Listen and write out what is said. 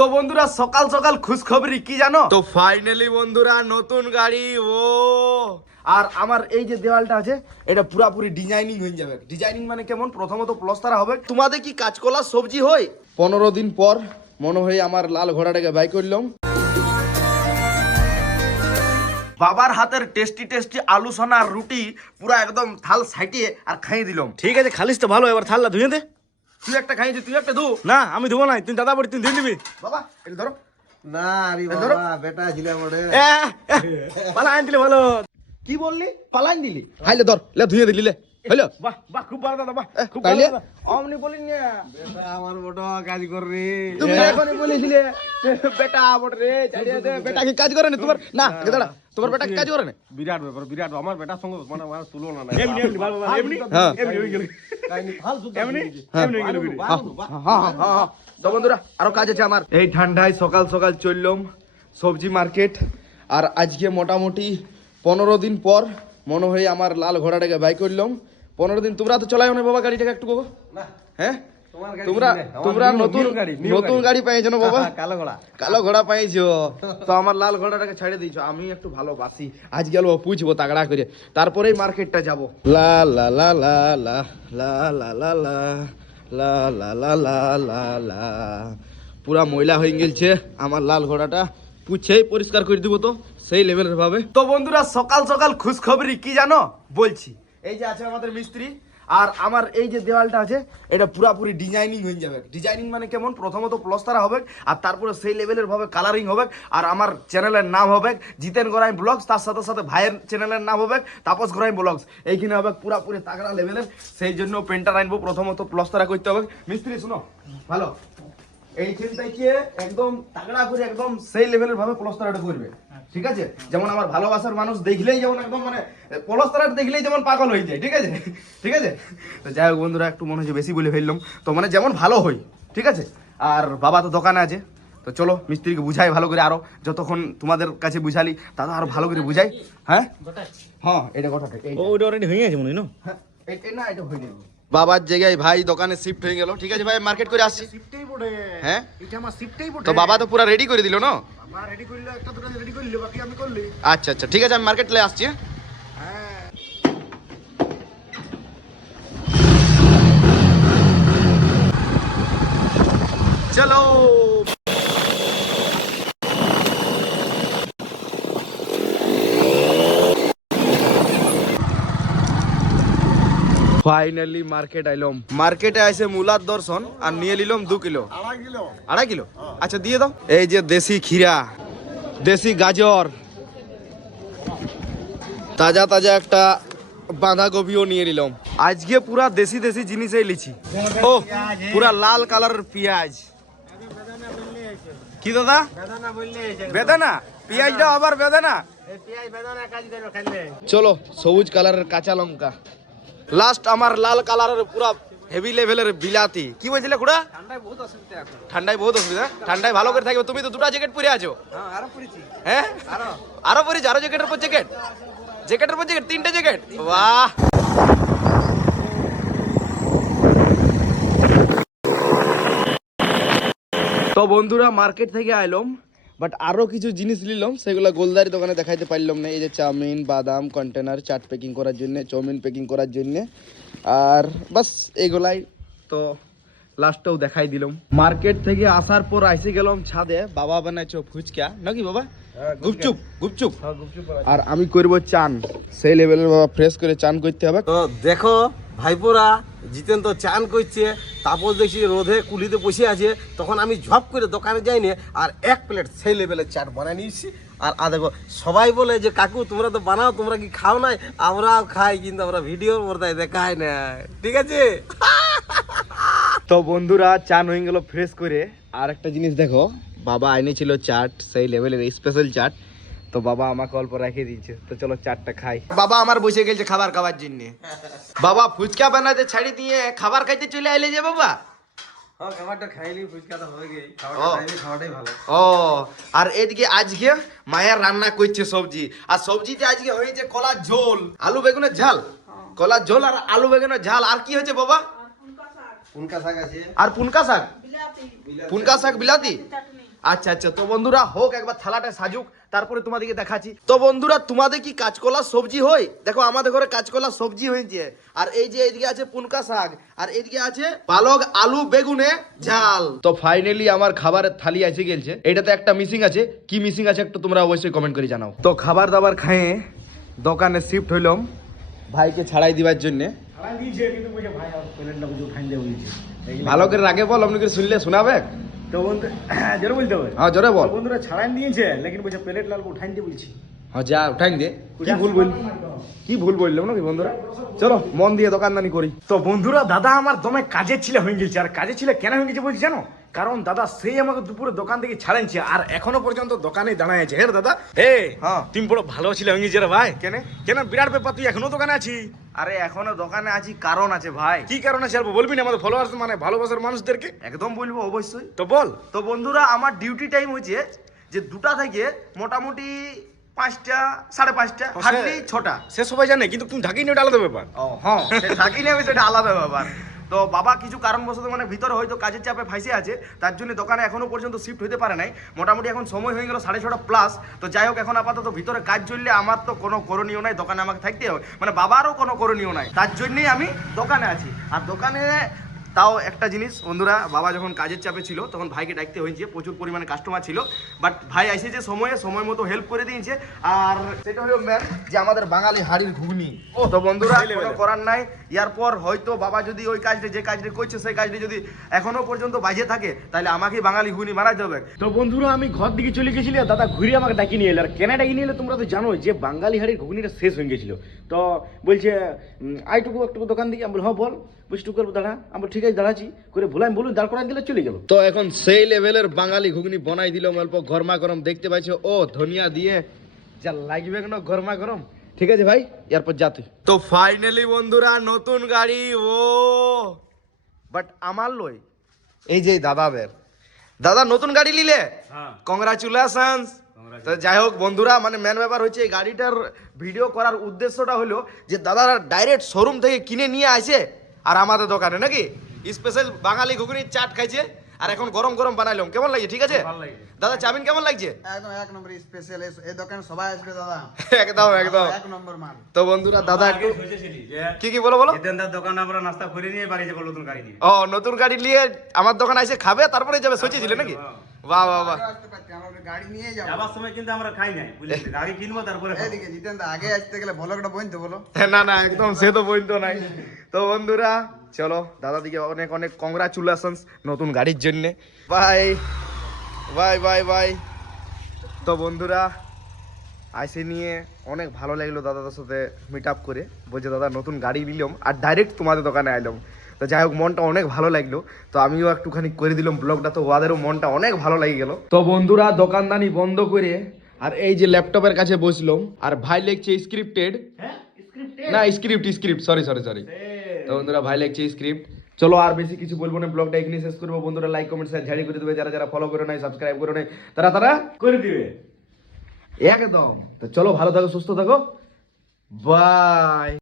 তো বন্ধুরা সকাল সকাল খুশখবরি কি জানো? তো ফাইনালি বন্ধুরা নতুন গাড়ি ও আর আমার এই যে দেওয়ালটা আছে এটা পুরাপুরি ডিজাইনিং হয়ে যাবে। ডিজাইনিং মানে কেমন? প্রথমত প্লাস্টার হবে। তোমাদের কি কাঁচকলা সবজি হয়? 15 দিন পর মনে হয় আমার লাল ঘোড়াটাকে বাই করলাম। বাবার হাতের টেস্টি টেস্টি আলু সোনার রুটি পুরা একদম থাল সাইটিয়ে আর খাইয়ে দিলাম। ঠিক আছে, খালিস তো ভালো। এবার থালটা ধুয়ে দে। তুই একটা খাইয়েছি, তুই একটা দু। না আমি ধুবো না, তুই দাদা বড়ি তুই ধুয়ে দিবি। বাবা এটা ধরো। না রে বাবা, বেটা ছিল বড়ে। পালা আন দিলে ভালো। কি বললি? পালাইন দিলি? হাইলে ধর, লে ধুয়ে দিলি লে। হইলো? বাহ বাহ, খুব ভালো দাদা, বাহ খুব ভালো তাইলে দাদা। অমনি বলিন না। বেটা আমার বড় কাজ করে। তুমি এখনই বলেছিলে বেটা বড় রে চালিয়ে দে। বেটা কি কাজ করে না তোমার? না দাদা তোমার বেটা কি কাজ করে না? বিরাট ব্যাপার, বিরাট। আমার বেটার সঙ্গে মানে আমার তুলনা নাই। এমনি এমনি ভালো ভালো, এমনি হ্যাঁ। এমনি হয়ে গেল। কাইনি ফাল সুদা এমনি হ্যাঁ। এমনি হয়ে গেল ভিডিও। হ্যাঁ। তো বন্ধুরা আরো কাজ আছে আমার। এই ঠান্ডায় সকাল সকাল চললাম সবজি মার্কেট। আর আজকে মোটামুটি 15 দিন পর মনে হয় আমার লাল ঘোড়াটাকে বাই করলাম। 15 দিন তোমরা তো চলাইও না বাবা গাড়িটাকে একটু বাবা। না হ্যাঁ তোমার গাড়ি তোমরা ছিল, আমার তোমরা new নতুন গাড়ি, new নতুন গাড়ি পাইছো না বাবা? কালো ঘোড়া। কালো ঘোড়া পাইছো তো আমার লাল ঘোড়াটাকে ছেড়ে দিয়েছো। আমি একটু ভালোবাসি, আজ গেল পুছবো তাগড়া করে, তারপরেই মার্কেটটা যাব। লা লা লা লা লা লা লা লা লা লা লা লা লা লা লা পুরা ময়লা হয়ে গেছে আমার লাল ঘোড়াটা। পুছেই পরিষ্কার করে দিব তো সেই লেভেলের ভাবে। তো বন্ধুরা সকাল সকাল খুশখবরি কি জানো বলছি। এই যে আছে আমাদের মিস্ত্রি আর আমার এই যে দেওয়ালটা আছে এটা পুরাপুরি ডিজাইনিং হয়ে যাবে। ডিজাইনিং মানে কেমন? প্রথমত প্লাস্টার হবে আর তারপরে সেই লেভেলের ভাবে কালারিং হবে। আর আমার চ্যানেলের নাম হবে জিতেন গড়াই ব্লগস, তার সাথে সাথে ভাইয়ের চ্যানেলের নাম হবে তাপস গড়াই ব্লগস। এইখানে হবে পুরাপুরি তাগড়া লেভেলের। সেই জন্য পেন্টার আনবো, প্রথমত প্লাস্টার করতে হবে। মিস্ত্রি শুনো ভালো, এইখান থেকে একদম তাগড়া করে একদম সেই লেভেলের ভাবে প্লাস্টারটা করবে, ঠিক আছে? যেমন আমার ভালোবাসার মানুষ দেখলেই যেমন একদম মানে প্লাস্টার দেখলেই যেমন পাগল হয়ে যায়, ঠিক আছে? ঠিক আছে, তো যাই হোক বন্ধুরা একটু মনে হচ্ছে বেশি বলে ফেললাম, তো মানে যেমন ভালো হই, ঠিক আছে? আর বাবা তো দোকানে আছে, তো চলো মিস্ত্রিকে বুঝাই ভালো করে। আরো যতক্ষণ তোমাদের কাছে বুঝালি দাদা আরো ভালো করে বুঝাই। হ্যাঁ হ্যাঁ এটা কথাটা ও ওটা অলরেডি হয়ে গেছে মনে হয় না? হ্যাঁ না এটা হয়ে যাবে। বাবার জায়গায় ভাই দোকানে শিফট হয়ে গেল, ঠিক আছে ভাই মার্কেট করে আসছি। শিফটেই বড়ে। হ্যাঁ এটা আমার শিফটেই বড়ে। তো বাবা তো পুরো রেডি করে দিল না? আমার রেডি করলে একটা দুটো রেডি করলে বাকি আমি করলি। আচ্ছা আচ্ছা ঠিক আছে, আমি মার্কেট চলে আসছি। হ্যাঁ চলো ফাইনালি মার্কেট আইলাম। মার্কেটে আইসে মূলার দর্শন আর নিয়ে নিলাম 2 কিলো। 2.5 কিলো আচ্ছা দিয়ে দাও। এই যে দেশি ক্ষীরা, দেশি গাজর, তাজা তাজা একটা বাঁধাকপিও নিয়ে নিলাম। আজকে পুরা দেশি দেশি জিনিসই লিছি। ও পুরা লাল কালারের পেঁয়াজ। কি দাদা? বেদানা বললে বেদানা? পেঁয়াজটা আবার বেদানা? এই পেঁয়াজ বেদানা কাজ দেবে খাইলে। চলো সবুজ কালারের কাঁচা লঙ্কা, লাস্ট আমার লাল কালারের পুরা হেভি লেভেলের বিলাতি। কি বলছিলে খুড়া? ঠান্ডায় বহুত অসুবিধা এখন। ঠান্ডায় বহুত অসুবিধা। ঠান্ডায় ভালো করে থাকবে। তুমি তো 2টা জ্যাকেট পরে আছো। হ্যাঁ আরো পড়েছি। হ্যাঁ আরো পরেছি, আরো জ্যাকেটের পর জ্যাকেট, জ্যাকেটের পর জ্যাকেট, 3টে জ্যাকেট। বাহ তো বন্ধুরা মার্কেট থেকে আইলাম, বাট আরো কিছু জিনিস নিলাম, সেগুলো গোলদারি দোকানে দেখাইতে পারলাম না। এই যে চাউমিন, বাদাম, কন্টেনার, চাট প্যাকিং করার জন্য, চাউমিন প্যাকিং করার জন্য, আর বাস এগুলাই। তো লাস্টেও দেখাই দিলাম। মার্কেট থেকে আসার পর আইসে গেলাম ছাদে। বাবা বানাইছো ফুচকা নাকি বাবা? গুপচুপ গুপচুপ। আর আমি করব চান, সেই লেভেলের বাবা ফ্রেশ করে চান করতে হবে। তো দেখো ভাইপোরা, জিতেন তো চান করছে, তাপস দেখছি রোদে কুলিতে বসে আছে। তখন আমি ঝপ করে দোকানে যাইনি আর 1 প্লেট সেই লেভেলের চাট বানাই নিয়েছি। আর দেখো সবাই বলে যে কাকু তোমরা তো বানাও, তোমরা কি খাও নাই? আমরাও খাই, কিন্তু আমরা ভিডিওর পর্দায় দেখাই না, ঠিক আছে? তো বন্ধুরা চান হয়ে গেল ফ্রেশ করে। আর একটা জিনিস দেখো, বাবা এনেছিল চাট, সেই লেভেলের স্পেশাল চাট, তো বাবা আমাকে অল্প রেখে দিয়েছে। তো চলো চাটটা খাই। বাবা আমার বসে গেছে খাবার খাওয়ার জন্য। বাবা ফুচকা বানাতে ছাড়ি দিয়ে খাবার খাইতে চলে আইলে যে বাবা? হ্যাঁ খাবারটা খাইলি, ফুচকাটা হয়ে গেই, ও। খাবারটা খাইলি, খাওয়াটাই ভালো। ও আর এদিকে আজকে মায়ের রান্না করছে সবজি, আর সবজিতে আজকে হয়েছে কলার ঝোল, আলু বেগুনের ঝাল, কলার ঝোল আর আলু বেগুনের ঝাল। আর কি হয়েছে বাবা? পুনকা শাক আছে আর পুনকা শাক, পুনকা শাক বিলাতি। আচ্ছা আচ্ছা, তো বন্ধুরা হোক একবার থালাটা সাজুক, তারপরে তোমাদেরকে দেখাচ্ছি। তো বন্ধুরা তোমাদের কি কাঁচকলা সবজি হয়? দেখো আমাদের ঘরে কাঁচকলা সবজি হয়েছে, আর এই যে এইদিকে আছে পুনকা শাক, আর এইদিকে আছে পালক আলু বেগুনে ঝাল। তো ফাইনালি আমার খাবারের থালি এসে গেছে। এটাতে একটা মিসিং আছে, কি মিসিং আছে একটু তোমরা অবশ্যই কমেন্ট করে জানাও। তো খাবার দাবার খাইয়ে দোকানে শিফট হইলাম ভাইকে ছাড়াই দিবার জন্য। ভালো করে আগে বল, আপনি করে শুনলে শোনাবে। তো বন্ধু জোরে বলতে হবে। হ্যাঁ জোরে বল। বন্ধুরা ছাড়াই নিয়েছে, লেকিন বলছে প্লেট লাল উঠাই দিয়ে বলছি। হ্যাঁ যা উঠাই দে। কি ভুল বল, কি ভুল বললাম নাকি বন্ধুরা? চলো মন দিয়ে দোকানদানি করি। তো বন্ধুরা দাদা আমার দমে কাজের ছিল হয়ে গেছে, আর কাজের ছিল কেন হয়ে গেছে বলছি জানো? কারণ দাদা সেই আমাকে দুপুরে দোকান থেকে ছাড়াইছে, আর এখনো পর্যন্ত দোকানে দাঁড়ায় আছে। হ্যাঁ দাদা, হ্যাঁ তুমি বড় ভালো ছিল হয়ে গেছে রে ভাই। কেন? কেন বিরাট ব্যাপার, তুই এখনো দোকানে আছি। আরে এখনো দোকানে আছি, কারণ আছে ভাই। কি কারণ আছে বলবি না আমাদের ফলোয়ার্স মানে ভালোবাসার মানুষদেরকে? একদম বলবো অবশ্যই। তো বল। তো বন্ধুরা আমার ডিউটি টাইম হচ্ছে যে 2টা থেকে মোটামুটি 5টা 5:30, হার্ডলি 6টা। সে সবাই জানে, কিন্তু তুমি ঢাকি নিয়ে ওটা আলাদা ব্যাপার। ও হ্যাঁ, থাকি না সেটা আলাদা ব্যাপার। তো বাবা কিছু কারণবশত মানে ভিতরে হয়তো কাজের চাপে ফাঁসে আছে, তার জন্য দোকানে এখনো পর্যন্ত শিফট হতে পারে নাই। মোটামুটি এখন সময় হয়ে গেল 6:30 প্লাস। তো যাই হোক, এখন আপাতত ভিতরে কাজ চললে আমার তো কোনো করণীয় নাই, দোকানে আমাকে থাকতে হবে, মানে বাবারও কোনো করণীয় নাই, তার জন্যই আমি দোকানে আছি। আর দোকানে তাও একটা জিনিস বন্ধুরা, বাবা যখন কাজের চাপে ছিল তখন ভাইকে ডাকতে হয়েছে, প্রচুর পরিমাণে কাস্টমার ছিল, বাট ভাই এসেছে সময় মতো হেল্প করে দিয়েছে। আর সেটা হলো ম্যাম যে আমাদের বাঙালি হাড়ির ঘুগনি। তো বন্ধুরা কোনো করার নাই, এরপর হয়তো বাবা যদি ওই কাজটা যে কাজটা করছে সেই কাজটা যদি এখনো পর্যন্ত বাজে থাকে, তাহলে আমাকেই বাঙালি ঘুগনি বানাইতে হবে। তো বন্ধুরা আমি ঘর দিকে চলে গেছিলি, আর দাদা ঘুরে আমাকে ডাকি নিয়ে এলো। আর কেন ডাকি নিয়ে এলো তোমরা তো জানো যে বাঙালি হাড়ির ঘুগনিটা শেষ হয়ে গেছিল। তো বলছে আইটুকু একটু দোকান দিকে। আমি বলি হ্যাঁ বল। বলছি টুকু দাঁড়া। আমি ঠিক আছে দাঁড়াচ্ছি করে ভুলাই বলুন দাঁড় করাই দিলে চলে গেল। তো এখন সেই লেভেলের বাঙালি ঘুগনি বানাই দিল অল্প গরমা গরম, দেখতে পাইছো ও ধনিয়া দিয়ে যা লাগবে কেন গরমা গরম। ঠিক আছে ভাই, এরপর যাতে। তো ফাইনালি বন্ধুরা নতুন গাড়ি ও, বাট আমার লই এই যে দাদাদের, দাদা নতুন গাড়ি নিলে কংগ্রাচুলেশনস। তো যাই হোক বন্ধুরা, মানে মেন ব্যাপার হচ্ছে এই গাড়িটার ভিডিও করার উদ্দেশ্যটা হলো যে দাদারা ডাইরেক্ট শোরুম থেকে কিনে নিয়ে আসে আর আমাদের দোকানে নাকি স্পেশাল বাঙালি ঘুগনির চাট খাইছে, আর এখন গরম গরম বানাইলাম। কেমন লাগছে? ঠিক আছে দাদা, চাউমিন কেমন লাগছে? একদম এক নম্বর স্পেশাল, এই দোকানে সবাই আসবে দাদা। একদম একদম এক নম্বর মাল। তো বন্ধুরা দাদা একটু কি বলো বলো। দোকানে আমরা নাস্তা করে নিয়ে বাড়ি যাবো নতুন গাড়ি নিয়ে। ও নতুন গাড়ি নিয়ে আমার দোকানে এসে খাবে তারপরে যাবে সোচেছিলে নাকি? বাহ বাহ বাহ। আসতে পারতে আমরা ওটা গাড়ি নিয়ে যাবো। যাবার সময় কিন্তু আমরা খাই নাই, বুঝলি, আগে কিনবো তারপরে খাবো। এদিকে জিতেন দা, আগে আসতে গেলে ভালো একটা বইন তো বলো। না না একদম সে তো বইতো নাই। তো বন্ধুরা চলো দাদা দিকে অনেক অনেক কংগ্রাচুলেশনস নতুন গাড়ির জন্য। Bye bye bye bye. তো বন্ধুরা আইসে নিয়ে অনেক ভালো লাগলো দাদাদের সাথে মিট আপ করে। বলছে দাদা নতুন গাড়ি নিলাম আর ডাইরেক্ট তোমাদের দোকানে আইলাম। তো যাই হোক মনটা অনেক ভালো লাগলো, তো আমিও একটুখানি করে দিলাম ব্লগটা, তো ওদেরও মনটা অনেক ভালো লাগে গেল। তো বন্ধুরা দোকানদানি বন্ধ করে আর এই যে ল্যাপটপের কাছে বসলাম, আর ভাই লিখছে স্ক্রিপ্টেড, না স্ক্রিপ্ট সরি। তো বন্ধুরা ভাই লিখছে স্ক্রিপ্ট। চলো আর বেশি কিছু বলবো না, ব্লগটা এখানে শেষ করবো। বন্ধুরা লাইক কমেন্ট শেয়ার ঝাড়ি করে দেবে, যারা যারা ফলো করে নাই সাবস্ক্রাইব করে নাই তারা করে দিবে একদম। তো চলো ভালো থাকো সুস্থ থাকো, বাই।